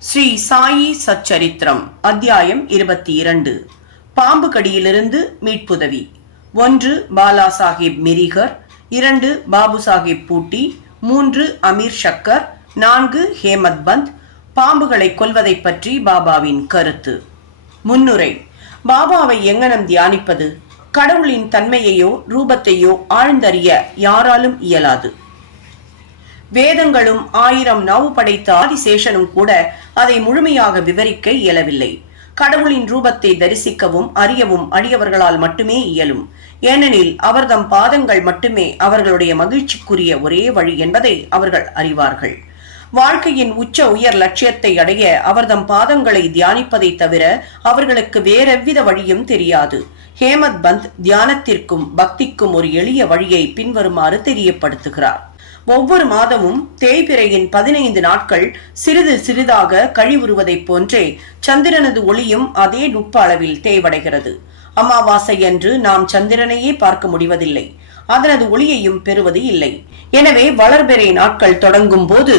ஸ்ரீ சாயி சச்சரித்திரம் அத்தியாயம் இருபத்தி இரண்டு பாம்பு கடியிலிருந்து மீட்புதவி. ஒன்று பாலா சாஹிப் மிரிகர். இரண்டு பாபு சாஹிப் பூட்டி. மூன்று அமீர் ஷக்கர். நான்கு ஹேமத் பந்த். பாம்புகளை கொல்வதைப் பற்றி பாபாவின் கருத்து. முன்னுரை. பாபாவை எங்கனம் தியானிப்பது? கடவுளின் தன்மையையோ ரூபத்தையோ ஆழ்ந்தறிய யாராலும் இயலாது. வேதங்களும் ஆயிரம் நாவு படைத்த ஆதிசேஷனும் கூட அதை முழுமையாக விவரிக்க இயலவில்லை. கடவுளின் ரூபத்தை தரிசிக்கவும் அறியவும் அடியவர்களால் மட்டுமே இயலும். ஏனெனில் அவர்தம் பாதங்கள் மட்டுமே அவர்களுடைய மகிழ்ச்சிக்குரிய ஒரே வழி என்பதை அவர்கள் அறிவார்கள். வாழ்க்கையின் உச்ச உயர் லட்சியத்தை அடைய அவர்தம் பாதங்களை தியானிப்பதை தவிர அவர்களுக்கு வேறெவ்வித வழியும் தெரியாது. ஹேமத் பந்த் தியானத்திற்கும் பக்திக்கும் ஒரு எளிய வழியை பின்வருமாறு தெரியப்படுத்துகிறார். ஒவ்வொரு மாதமும் தேய்பிறையின் பதினைந்து நாட்கள் சிறிது சிறிதாக கழிவுறுவதைப் போன்றே சந்திரனது ஒளியும் அதே நுட்ப அளவில் தேய்வடைகிறது. அமாவாசை அன்று நாம் சந்திரனையே பார்க்க முடிவதில்லை. அதனது ஒளியையும் பெறுவது இல்லை. எனவே வளர்பிறை நாட்கள் தொடங்கும் போது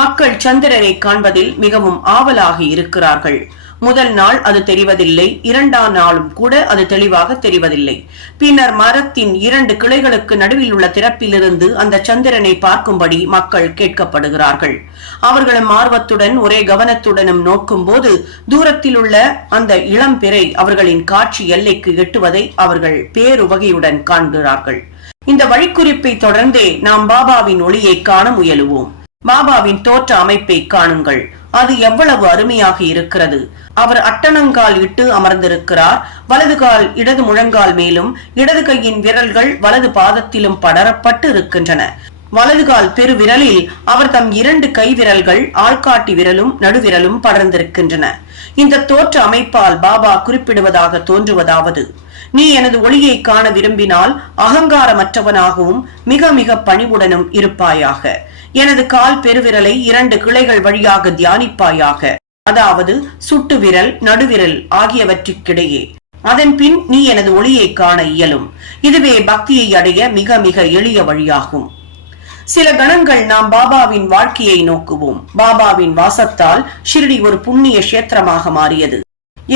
மக்கள் சந்திரனை காண்பதில் மிகவும் ஆவலாக இருக்கிறார்கள். முதல் நாள் அது தெரிவதில்லை இரண்டாம் நாளும் கூட அது தெளிவாக தெரிவதில்லை. பின்னர் மரத்தின் இரண்டு கிளைகளுக்கு நடுவில் உள்ள திறப்பிலிருந்து அந்த சந்திரனை பார்க்கும்படி மக்கள் கேட்கப்படுகிறார்கள். அவர்களும் ஆர்வத்துடன் ஒரே கவனத்துடனும் நோக்கும் போது தூரத்தில் உள்ள அந்த இளம்பிறை அவர்களின் காட்சி எல்லைக்கு எட்டுவதை அவர்கள் பேருவகையுடன் காண்கிறார்கள். இந்த வழிக்குறிப்பை தொடர்ந்தே நாம் பாபாவின் ஒளியை காண முயலுவோம். பாபாவின் தோற்ற அமைப்பை காணுங்கள். அது எவ்வளவு அருமையாக இருக்கிறது. அவர் அட்டணங்கால் இட்டு அமர்ந்திருக்கிறார். வலது கால் இடது முழங்கால் மேலும் இடது கையின் விரல்கள் வலது பாதத்திலும் படரப்பட்டு இருக்கின்றன. வலது கால் பெருவிரலில் அவர் தம் இரண்டு கை விரல்கள் ஆள்காட்டி விரலும் நடுவிரலும் படர்ந்திருக்கின்றன. இந்த தோற்ற அமைப்பால் பாபா குறிப்பிடுவதாக தோன்றுவதாவது. நீ எனது ஒளியை காண விரும்பினால் அகங்காரமற்றவனாகவும் மிக மிக பணிவுடனும் இருப்பாயாக. எனது கால் பெருவிரலை இரண்டு கிளைகள் வழியாக தியானிப்பாயாக. அதாவது சுட்டு விரல் நடுவிரல் ஆகியவற்றுக்கிடையே. அதன் பின் நீ எனது ஒளியை காண இயலும். இதுவே பக்தியை அடைய மிக மிக எளிய வழியாகும். சில கணங்கள் நாம் பாபாவின் வாழ்க்கையை நோக்குவோம். பாபாவின் வாசத்தால் ஷிரடி ஒரு புண்ணிய கஷேத்திரமாக மாறியது.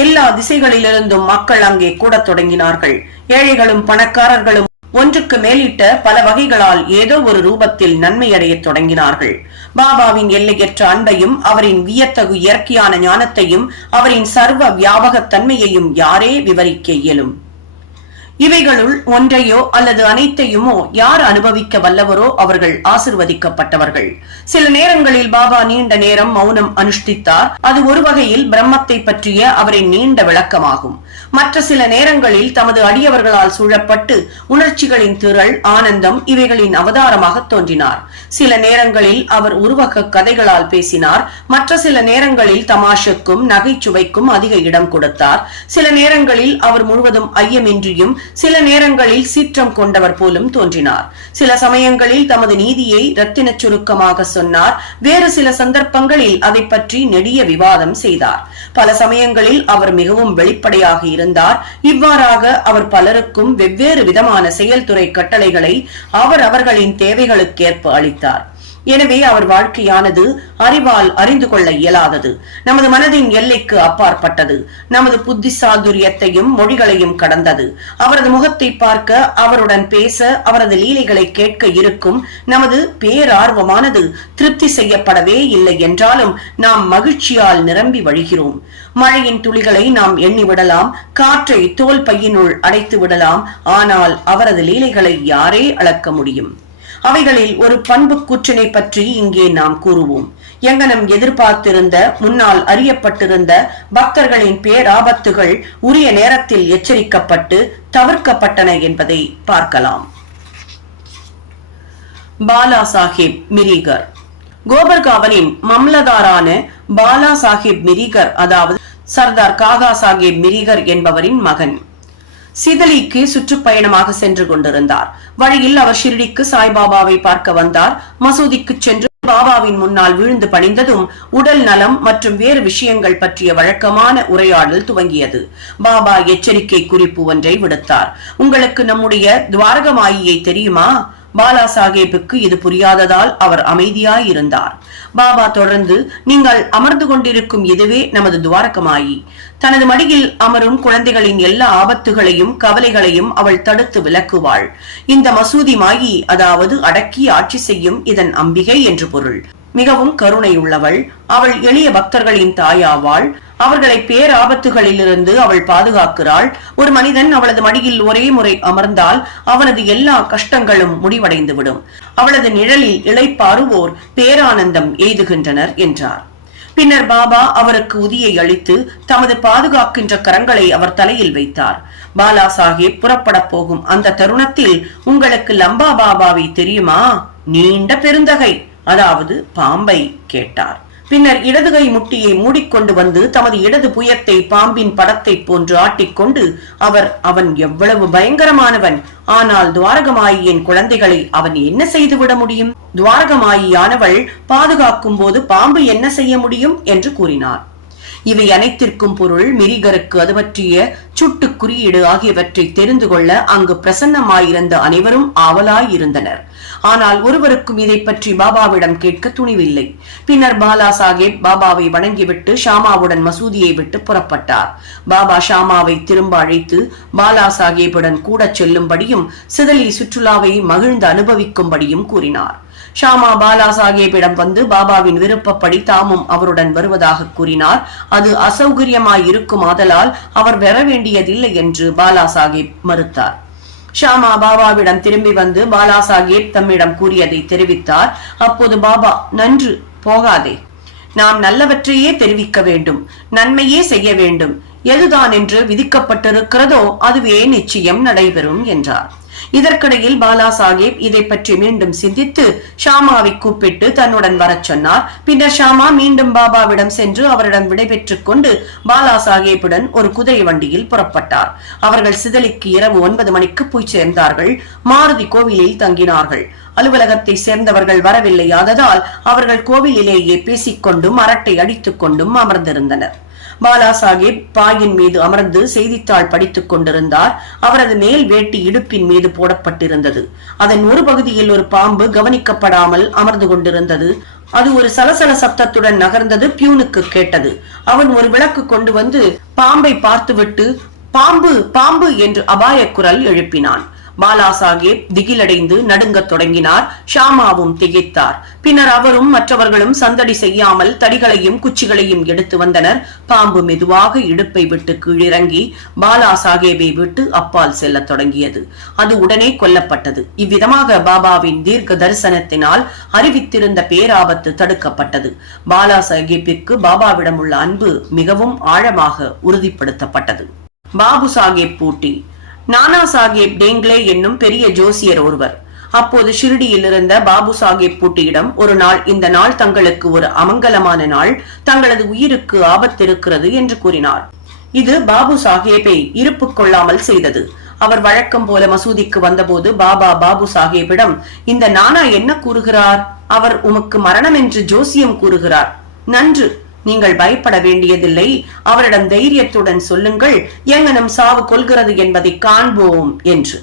எல்லா திசைகளிலிருந்தும் மக்கள் அங்கே கூடத் தொடங்கினார்கள். ஏழைகளும் பணக்காரர்களும் ஒன்றுக்கு மேலிட்ட பல வகைகளால் ஏதோ ஒரு ரூபத்தில் நன்மையடைய தொடங்கினார்கள். பாபாவின் எல்லையற்ற அன்பையும் அவரின் வியத்தகு இயற்கையான ஞானத்தையும் அவரின் சர்வ வியாபகத் தன்மையையும் யாரே விவரிக்க இயலும். இவைகளுள் ஒன்றையோ அல்லது அனைத்தையுமோ யார் அனுபவிக்க வல்லவரோ அவர்கள் ஆசிர்வதிக்கப்பட்டவர்கள். சில நேரங்களில் பாபா நீண்ட நேரம் மௌனம் அனுஷ்டித்தார். அது ஒரு வகையில் பிரம்மத்தை பற்றிய அவரின் நீண்ட விளக்கமாகும். மற்ற சில நேரங்களில் தமது அடியவர்களால் சூழப்பட்டு உணர்ச்சிகளின் திரள் ஆனந்தம் இவைகளின் அவதாரமாக தோன்றினார். சில நேரங்களில் அவர் உருவக கதைகளால் பேசினார். மற்ற சில நேரங்களில் தமாஷுக்கும் நகைச்சுவைக்கும் அதிக இடம் கொடுத்தார். சில நேரங்களில் அவர் முழுவதும் ஐயமின்றியும் சில நேரங்களில் சீற்றம் கொண்டவர் போலும் தோன்றினார். சில சமயங்களில் தமது நீதியை ரத்தின சுருக்கமாக சொன்னார். வேறு சில சந்தர்ப்பங்களில் அதை பற்றி நெடிய விவாதம் செய்தார். பல சமயங்களில் அவர் மிகவும் வெளிப்படையாக இருந்தார். இவ்வாறாக அவர் பலருக்கும் வெவ்வேறு விதமான செயல்துறை கட்டளைகளை அவர் அவர்களின் தேவைகளுக்கேற்ப அளித்தார். எனவே அவர் வாழ்க்கையானது அறிவால் அறிந்து கொள்ள இயலாதது. நமது மனதின் எல்லைக்கு அப்பாற்பட்டது. நமது புத்தி சாதுரியத்தையும் மொழிகளையும் கடந்தது. அவரது முகத்தை பார்க்க அவருடன் பேச அவரது லீலைகளை கேட்க இருக்கும் நமது பேரார்வமானது திருப்தி செய்யப்படவே இல்லை என்றாலும் நாம் மகிழ்ச்சியால் நிரம்பி வழிகிறோம். மழையின் துளிகளை நாம் எண்ணி விடலாம் காற்றை தோல் பையினுள் அடைத்து விடலாம் ஆனால் அவரது லீலைகளை யாரே அளக்க முடியும்? அவைகளில் ஒரு பண்பு கூற்றினை பற்றி இங்கே நாம் கூறுவோம். எங்கனம் எதிர்பார்த்திருந்த முன்னால் அறியப்பட்டிருந்த பக்தர்களின் பேராபத்துகள் உரிய நேரத்தில் எச்சரிக்கப்பட்டு தவிர்க்கப்பட்டன என்பதை பார்க்கலாம். பாலா சாஹிப் மிரிகர். கோபர்காவனின் மம்லதாரான பாலா சாஹிப் மிரிகர் அதாவது சர்தார் காகா சாஹிப் மிரிகர் என்பவரின் மகன். சிதலிக்கு சுற்றுப்பயணமாக சென்று கொண்டிருந்தார். வழியில் அவர் ஷிரடிக்கு சாய்பாபாவை பார்க்க வந்தார். மசூதிக்கு சென்று பாபாவின் முன்னால் விழுந்து பணிந்ததும் உடல் நலம் மற்றும் வேறு விஷயங்கள் பற்றிய வழக்கமான உரையாடல் துவங்கியது. பாபா எச்சரிக்கை குறிப்பு ஒன்றை விடுத்தார். உங்களுக்கு நம்முடைய துவாரகமாயியை தெரியுமா? பாலா சாஹேபுக்கு இது புரியாததால் அவர் அமைதியாயிருந்தார். பாபா தொடர்ந்து நீங்கள் அமர்ந்து கொண்டிருக்கும் இதுவே நமது துவாரகமாயி. தனது மடியில் அமரும் குழந்தைகளின் எல்லா ஆபத்துகளையும் கவலைகளையும் அவள் தடுத்து விலக்குவாள் இந்த மசூதி மாயி அதாவது அடக்கி ஆட்சி செய்யும் இதன் அம்பிகை என்று பொருள். மிகவும் கருணை உள்ளவள் அவள் எளிய பக்தர்களின் தாயாவாள். அவர்களை பேராபத்துகளிலிருந்து அவள் பாதுகாக்கிறாள். ஒரு மனிதன் அவளது மடியில் ஒரே முறை அமர்ந்தால் அவனது எல்லா கஷ்டங்களும் முடிவடைந்துவிடும். அவளது நிழலில் இளைப்பாறுவோர் பேரானந்தம் எய்துகின்றனர் என்றார். பின்னர் பாபா அவருக்கு உதியை அளித்து தமது பாதுகாக்கின்ற கரங்களை அவர் தலையில் வைத்தார். பாலா சாஹேப் புறப்படப் போகும் அந்த தருணத்தில் உங்களுக்கு லம்பா பாபாவை தெரியுமா? நீண்ட பெருந்தகை அதாவது பாம்பை கேட்டார். பின்னர் இடதுகை முட்டியை மூடிக்கொண்டு வந்து தமது இடது புயத்தை பாம்பின் படத்தை போன்று ஆட்டிக்கொண்டு அவர் அவன் எவ்வளவு பயங்கரமானவன். ஆனால் துவாரகமாயியின் குழந்தைகளை அவன் என்ன செய்துவிட முடியும்? துவாரகமாயியானவள் பாதுகாக்கும் போது பாம்பு என்ன செய்ய முடியும்? என்று கூறினார். இவை அனைத்திற்கும் பொருள் மிரிகருக்கு அது பற்றிய சுட்டு குறியீடு ஆகியவற்றை தெரிந்து கொள்ள அங்கு பிரசன்னமாயிருந்த அனைவரும் ஆவலாயிருந்தனர். ஆனால் ஒருவருக்கும் இதை பற்றி பாபாவிடம் கேட்க துணிவில்லை. பின்னர் பாலா சாஹேப் பாபாவை வணங்கிவிட்டு ஷாமாவுடன் மசூதியை விட்டு புறப்பட்டார். பாபா ஷாமாவை திரும்ப அழைத்து பாலா சாஹேபுடன் கூட செல்லும்படியும் சிதலி சுற்றுலாவை மகிழ்ந்து அனுபவிக்கும்படியும் கூறினார். ஷாமா பாலா சாஹேபிடம் வந்து பாபாவின் விருப்பப்படி தாமும் அவருடன் வருவதாக கூறினார். அது அசௌகரியமாய் இருக்கும் ஆதலால் அவர் வர வேண்டியதில்லை என்று பாலா சாஹேப் மறுத்தார். ஷாமா பாபாவிடம் திரும்பி வந்து பாலா சாஹேப் தம்மிடம் கூறியதை தெரிவித்தார். அப்போது பாபா நன்று போகாதே. நாம் நல்லவற்றையே தெரிவிக்க வேண்டும். நன்மையே செய்ய வேண்டும். எதுதான் என்று விதிக்கப்பட்டிருக்கிறதோ அதுவே நிச்சயம் நடைபெறும் என்றார். இதற்கிடையில் பாலா சாஹேப் இதை பற்றி மீண்டும் சிந்தித்து ஷாமாவை கூப்பிட்டு தன்னுடன் வரச் சொன்னார். பின்னர் ஷாமா மீண்டும் பாபாவிடம் சென்று அவரிடம் விடைபெற்றுக் கொண்டு பாலா சாஹேப்புடன் ஒரு குதிரை வண்டியில் புறப்பட்டார். அவர்கள் சிதலிக்கு இரவு ஒன்பது மணிக்கு போய் சேர்ந்தார்கள். மாருதி கோவிலில் தங்கினார்கள். அலுவலகத்தை சேர்ந்தவர்கள் வரவில்லையாததால் அவர்கள் கோவிலிலேயே பேசிக்கொண்டும் அரட்டை அடித்துக் கொண்டும் அமர்ந்திருந்தனர். பாலா சாஹிப் பாயின் மீது அமர்ந்து செய்தித்தாள் படித்துக் கொண்டிருந்தார். அவரது மேல் வேட்டி இடுப்பின் மீது போடப்பட்டிருந்தது. அதன் ஒரு பகுதியில் ஒரு பாம்பு கவனிக்கப்படாமல் அமர்ந்து கொண்டிருந்தது. அது ஒரு சலசல சப்தத்துடன் நகர்ந்தது பியூனுக்கு கேட்டது. அவன் ஒரு விளக்கு கொண்டு வந்து பாம்பை பார்த்துவிட்டு பாம்பு பாம்பு என்று அபாய குரல் எழுப்பினான். பாலா சாஹேப் திகிலடைந்து நடுங்கத் தொடங்கினார். ஷாமாவும் திகைத்தார். பின்னர் அவரும் மற்றவர்களும் சந்தடி செய்யாமல் தடிகளையும் குச்சிகளையும் எடுத்து வந்தனர். பாம்பு மெதுவாக இடுப்பை விட்டு கீழிறங்கி பாலா சாஹேபை விட்டு அப்பால் செல்லத் தொடங்கியது. அது உடனே கொல்லப்பட்டது. இவ்விதமாக பாபாவின் தீர்க்க தரிசனத்தினால் அறிவித்திருந்த பேராபத்து தடுக்கப்பட்டது. பாலா சாஹேப்பிற்கு பாபாவிடம் உள்ள அன்பு மிகவும் ஆழமாக உறுதிப்படுத்தப்பட்டது. பாபு சாஹேப் பூட்டி நானா சாஹேப் டேங்க்லே என்னும் பெரிய ஜோசியர் ஒருவர். அப்போது ஷிர்டியில் இருந்த பாபு சாஹேப் பூட்டியிடம் ஒரு நாள் இந்த நாள் தங்களுக்கு ஒரு அமங்கலமான நாள். தங்களது உயிருக்கு ஆபத்திருக்கிறது என்று கூறினார். இது பாபு சாஹேப்பை இருப்பு கொள்ளாமல் செய்தது. அவர் வழக்கம் போல மசூதிக்கு வந்தபோது பாபா பாபு சாஹேப்பிடம் இந்த நானா என்ன கூறுகிறார்? அவர் உமக்கு மரணம் என்று ஜோசியம் கூறுகிறார். நன்று. நீங்கள் பயப்பட வேண்டியதில்லை. அவரிடம் தைரியத்துடன் சொல்லுங்கள். எங்கனும் சாவு கொள்கிறது என்பதை காண்போம் என்று.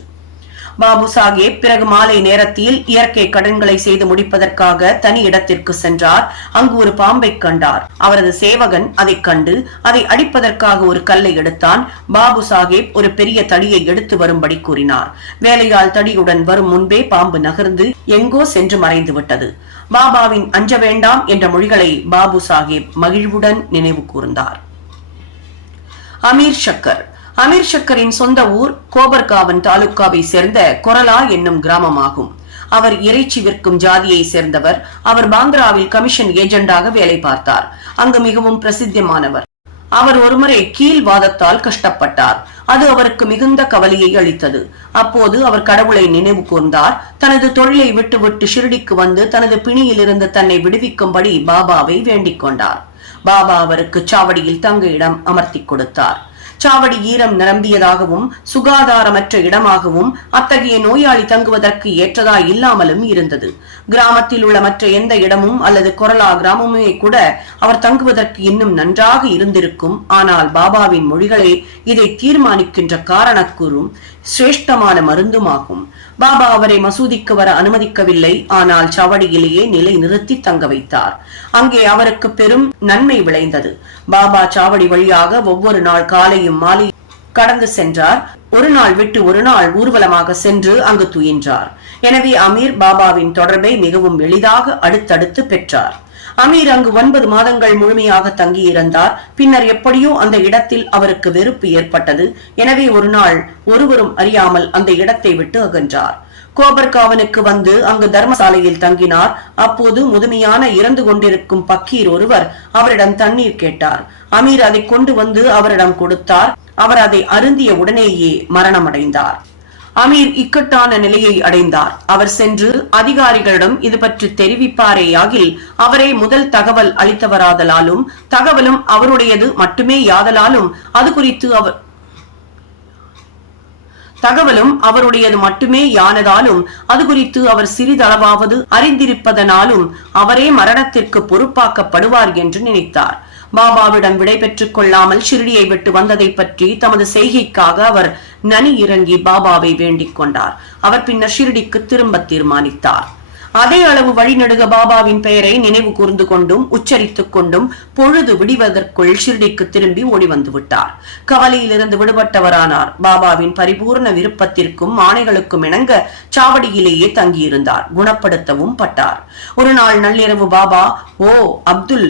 பாபு சாஹேப் பிறகு மாலை நேரத்தில் இயற்கை கடன்களை செய்து முடிப்பதற்காக தனி இடத்திற்கு சென்றார். அங்கு ஒரு பாம்பை கண்டார். அவரது சேவகன் அதை கண்டு அதை அடிப்பதற்காக ஒரு கல்லை எடுத்தான். பாபு சாஹேப் ஒரு பெரிய தடியை எடுத்து வரும்படி கூறினார். வேலையால் தடியுடன் வரும் முன்பே பாம்பு நகர்ந்து எங்கோ சென்று மறைந்து விட்டது பாபாவின் அஞ்ச வேண்டாம் என்ற மொழிகளை பாபு சாஹேப் மகிழ்வுடன் நினைவு கூர்ந்தார். அமீர் ஷக்கர் அமீர் ஷக்கரின் சொந்த ஊர் கோபர்காவன் தாலுக்காவை சேர்ந்த கொரலா என்னும் கிராமமாகும். அவர் இறைச்சி விற்கும் ஜாதியை சேர்ந்தவர். அவர் பாந்திராவில் கமிஷன் ஏஜெண்டாக வேலை பார்த்தார். அங்கு மிகவும் பிரசித்தமானவர். அவர் ஒருமுறை கீழ்வாதத்தால் கஷ்டப்பட்டார். அது அவருக்கு மிகுந்த கவலையை அளித்தது. அப்போது அவர் கடவுளை நினைவு கூர்ந்தார். தனது தொழிலை விட்டுவிட்டு ஷிரடிக்கு வந்து தனது பிணியிலிருந்து தன்னை விடுவிக்கும்படி பாபாவை வேண்டிக் கொண்டார். பாபா அவருக்கு சாவடியில் தங்க இடம் அமர்த்தி கொடுத்தார். சாவடி ஈரம் நிரம்பியதாகவும் சுகாதாரமற்ற இடமாகவும் அத்தகைய நோயாளி தங்குவதற்கு ஏற்றதா இல்லாமலும் இருந்தது. கிராமத்தில் உள்ள மற்ற எந்த இடமும் அல்லது கொரலா கிராமமே கூட அவர் தங்குவதற்கு இன்னும் நன்றாக இருந்திருக்கும். ஆனால் பாபாவின் மொழிகளே இதை தீர்மானிக்கின்ற காரணக்கூறும் சிரேஷ்டமான மருந்துமாகும். பாபா அவரை மசூதிக்கு வர அனுமதிக்கவில்லை. ஆனால் சாவடியிலேயே நிலை நிறுத்தி தங்க வைத்தார். அங்கே அவருக்கு பெரும் நன்மை விளைந்தது. பாபா சாவடி வழியாக ஒவ்வொரு நாள் காலையும் மாலை கடந்து சென்றார். ஒரு நாள் விட்டு ஒரு நாள் ஊர்வலமாக சென்று அங்கு துயின்றார். எனவே அமீர் பாபாவின் தொடர்பை மிகவும் எளிதாக அடுத்தடுத்து பெற்றார். அமீர் அங்கு ஒன்பது மாதங்கள் முழுமையாக தங்கியிருந்தார். பின்னர் எப்படியோ அந்த இடத்தில் அவருக்கு வெறுப்பு ஏற்பட்டது. எனவே ஒரு நாள் ஒருவரும் அறியாமல் அந்த இடத்தை விட்டு அகன்றார். கோபர்காவனுக்கு வந்து அங்கு தர்மசாலையில் தங்கினார். அப்போது முதுமையான இறந்து கொண்டிருக்கும் பக்கீர் ஒருவர் அவரிடம் தண்ணீர் கேட்டார். அமீர் அதை கொண்டு வந்து அவரிடம் கொடுத்தார். அவர் அதை அருந்திய உடனேயே மரணமடைந்தார். அமீர் இக்கட்டான நிலையை அடைந்தார். அவர் சென்று அதிகாரிகளிடம் இது பற்றி தெரிவிப்பாரேயாகில் அவரே முதல் தகவல் அளித்தவராதலாலும் தகவலும் அவருடையது மட்டுமே யாதலாலும் அது குறித்து அவர் தகவலும் அவருடையது மட்டுமே யானதாலும் அது குறித்து அவர் சிறிதளவாவது அறிந்திருப்பதனாலும் அவரே மரணத்திற்கு பொறுப்பாக்கப்படுவார் என்று நினைத்தார். பாபாவிடம் விடைபெற்றுக் கொள்ளாமல் ஷிரடியை விட்டு வந்ததை பற்றி தமது செய்கைக்காக அவர் நனி இறங்கி பாபாவை வேண்டிக் கொண்டார். அவர் பின்னர் ஷிரடிக்கு திரும்ப தீர்மானித்தார். அதே அளவு வழிநடுக பாபாவின் பெயரை நினைவு கூர்ந்து கொண்டும் உச்சரித்துக் கொண்டும் பொழுது விடிவதற்குள் ஷிர்டிக்கு திரும்பி ஓடி வந்து விட்டார். கவலையிலிருந்து விடுபட்டவரானார். பாபாவின் பரிபூர்ண விருப்பத்திற்கும் ஆணைகளுக்கும் இணங்க சாவடியிலேயே தங்கியிருந்தார். குணப்படுத்தவும் பட்டார். ஒரு நாள் நள்ளிரவு பாபா ஓ அப்துல்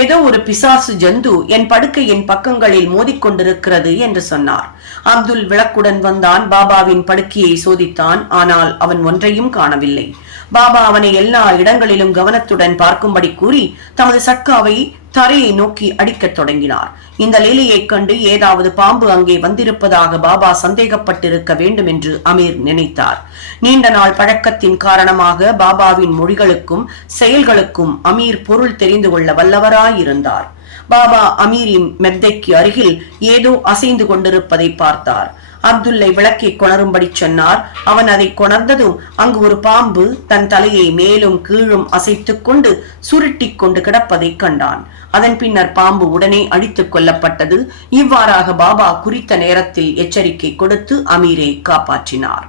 ஏதோ ஒரு பிசாசு ஜந்து என் படுக்கையின் பக்கங்களில் மோதிக்கொண்டிருக்கிறது என்று சொன்னார். அப்துல் விளக்குடன் வந்தான். பாபாவின் படுக்கையை சோதித்தான். ஆனால் அவன் ஒன்றையும் காணவில்லை. பாபா அவனை எல்லா இடங்களிலும் கவனத்துடன் பார்க்கும்படி கூறி தமது சட்காவை தரையை நோக்கி அடிக்கத் தொடங்கினார். இந்த லீலையைக் கண்டு ஏதாவது பாம்பு அங்கே வந்திருப்பதாக பாபா சந்தேகப்பட்டிருக்க வேண்டும் என்று அமீர் நினைத்தார். நீண்ட நாள் பழக்கத்தின் காரணமாக பாபாவின் மொழிகளுக்கும் செயல்களுக்கும் அமீர் பொருள் தெரிந்து கொள்ள வல்லவராயிருந்தார். பாபா அமீரின் மெத்தைக்கு அருகில் ஏதோ அசைந்து கொண்டிருப்பதை பார்த்தார். அப்துல்லை விளக்கை கொணரும்படி சொன்னார். அவன் அதை கொணர்ந்ததும் அங்கு ஒரு பாம்பு தன் தலையை மேலும் கீழும் அசைத்துக் கொண்டு சுருட்டிக் கொண்டு கிடப்பதை கண்டான். அதன் பின்னர் பாம்பு உடனே அடித்துக் கொல்லப்பட்டது. இவ்வாறாக பாபா குறித்த நேரத்தில் எச்சரிக்கை கொடுத்து அமீரை காப்பாற்றினார்.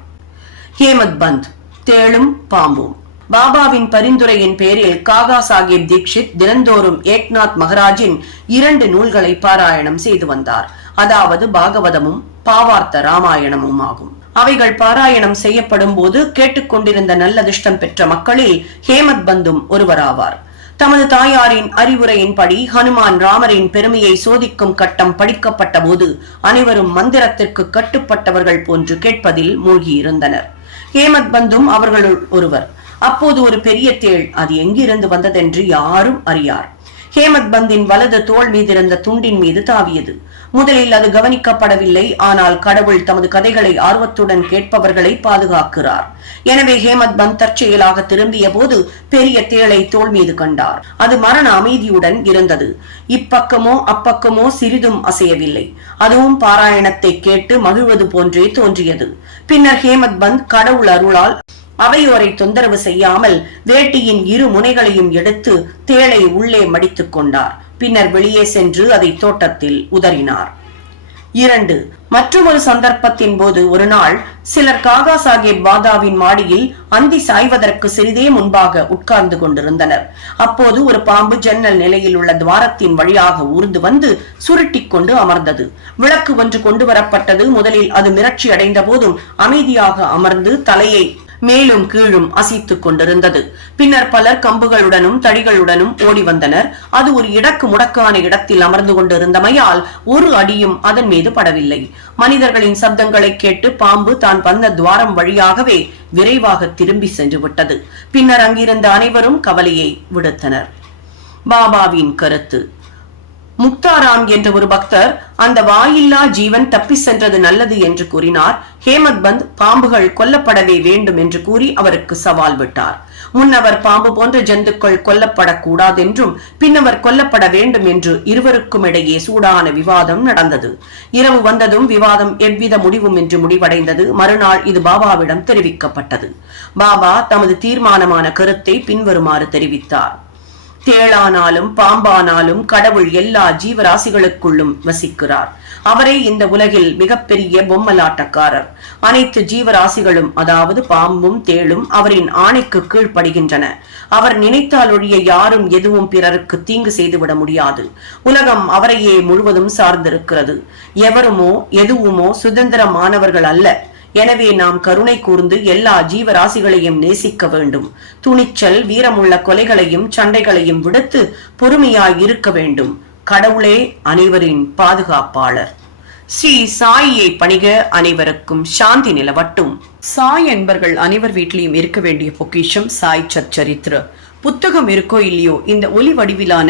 ஹேமத் பந்த் தேளும் பாம்பும். பாபாவின் பரிந்துரையின் பேரில் காகா சாஹிப் தீக்ஷித் தினந்தோறும் ஏக்நாத் மகராஜின் இரண்டு நூல்களை பாராயணம் செய்து வந்தார். அதாவது பாகவதமும் பாவார்த்த ராமாயணமும் ஆகும். அவைகள் பாராயணம் செய்யப்படும் போது கேட்டுக்கொண்டிருந்த நல்லதிர்ஷ்டம் பெற்ற மக்களில் ஹேமத் பந்தும் ஒருவராவார். தமது தாயாரின் அறிவுரையின்படி ஹனுமான் ராமரின் பெருமையை சோதிக்கும் கட்டம் படிக்கப்பட்ட போது அனைவரும் மந்திரத்திற்கு கட்டுப்பட்டவர்கள் போன்று கேட்பதில் மூழ்கியிருந்தனர். ஹேமத் பந்தும் அவர்களுள் ஒருவர். அப்போது ஒரு பெரிய தேள் அது எங்கிருந்து வந்ததென்று யாரும் அறியார். ஹேமத் பந்தின் வலது தோல் மீதிருந்த துண்டின் மீது தாவியது. முதலில் அது கவனிக்கப்படவில்லை ஆனால் கடவுள் தமது கதைகளை ஆர்வத்துடன் கேட்பவர்களை பாதுகாக்கிறார். எனவே ஹேமத் பந்த் தற்செயலாக திரும்பிய போது பெரிய தேளை தோல் மீது கண்டார். அது மரண அமைதியுடன் இருந்தது. இப்பக்கமோ அப்பக்கமோ சிறிதும் அசையவில்லை. அதுவும் பாராயணத்தை கேட்டு மகிழ்வது போன்றே தோன்றியது. பின்னர் ஹேமத் பந்த் கடவுள் அருளால் அவையோரை தொந்தரவு செய்யாமல் வேட்டியின் இரு முனைகளையும் எடுத்து தேளை உள்ளே மடித்துக் கொண்டார். பின்னர் வெளியே சென்று அதை தோட்டத்தில் உதறினார். இரண்டு மற்றொரு சந்தர்ப்பத்தின் போது ஒரு நாள் சிலர் காகா சாஹேப் பாதாவின் மாடியில் அந்தி சாய்வதற்கு சிறிதே முன்பாக உட்கார்ந்து கொண்டிருந்தனர். அப்போது ஒரு பாம்பு ஜன்னல் நிலையில் உள்ள துவாரத்தின் வழியாக ஊர்ந்து வந்து சுருட்டி கொண்டு அமர்ந்தது. விளக்கு ஒன்று கொண்டு வரப்பட்டது. முதலில் அது மிரட்சி அடைந்த போதும் அமைதியாக அமர்ந்து தலையை மேலும் கீழும் அசைத்துக் கொண்டிருந்தது. பின்னர் பலர் கம்புகளுடனும் தடிகளுடனும் ஓடி வந்தனர். அது ஒரு இடக்கு முடக்கான இடத்தில் அமர்ந்து கொண்டிருந்தமையால் ஒரு அடியும் அதன் மீது படவில்லை. மனிதர்களின் சப்தங்களை கேட்டு பாம்பு தான் வந்த துவாரம் வழியாகவே விரைவாக திரும்பி சென்று விட்டது. பின்னர் அங்கிருந்த அனைவரும் கவலையை விடுத்தனர். பாபாவின் கருத்து. முக்தாராம் என்ற ஒரு பக்தர் அந்த வாயில்லா ஜீவன் தப்பி சென்றது நல்லது என்று கூறினார். ஹேமத் பந்த் பாம்புகள் கொல்லப்படவே வேண்டும் என்று கூறி அவருக்கு சவால் விட்டார். முன்னவர் பாம்பு போன்ற ஜந்துக்கள் கொல்லப்படக்கூடாதென்றும் பின்னவர் கொல்லப்பட வேண்டும் என்று இருவருக்கும் இடையே சூடான விவாதம் நடந்தது. இரவு வந்ததும் விவாதம் எவ்வித முடிவும் என்று முடிவடைந்தது. மறுநாள் இது பாபாவிடம் தெரிவிக்கப்பட்டது. பாபா தமது தீர்மானமான கருத்தை பின்வருமாறு தெரிவித்தார். தேளானாலும் பாம்பானாலும் கடவுள் எல்லா ஜீவராசிகளுக்குள்ளும் வசிக்கிறார். அவரே இந்த உலகில் மிகப்பெரிய பொம்மலாட்டக்காரர். அனைத்து ஜீவராசிகளும் அதாவது பாம்பும் தேளும் அவரின் ஆணைக்கு கீழ்ப்படுகின்றன. அவர் நினைத்தால் ஒழிய யாரும் எதுவும் பிறருக்கு தீங்கு செய்துவிட முடியாது. உலகம் அவரையே முழுவதும் சார்ந்திருக்கிறது. எவருமோ எதுவுமோ சுதந்திரமானவர்கள் அல்ல. எனவே நாம் கருணை கூர்ந்து எல்லா ஜீவராசிகளையும் நேசிக்க வேண்டும். துணிச்சல் வீரமுள்ள கொலைகளையும் சண்டைகளையும் விடுத்து பொறுமையாய் இருக்க வேண்டும். கடவுளே அனைவரின் பாதுகாப்பாளர். ஸ்ரீ சாயியை பணிக அனைவருக்கும் சாந்தி நிலவட்டும். சாய் என்பர்கள் அனைவர் வீட்டிலையும் இருக்க வேண்டிய பொக்கிஷம் சாய் சச்சரித்திர. புத்தகம் இருக்கோ இல்லையோ இந்த ஒலி வடிவிலான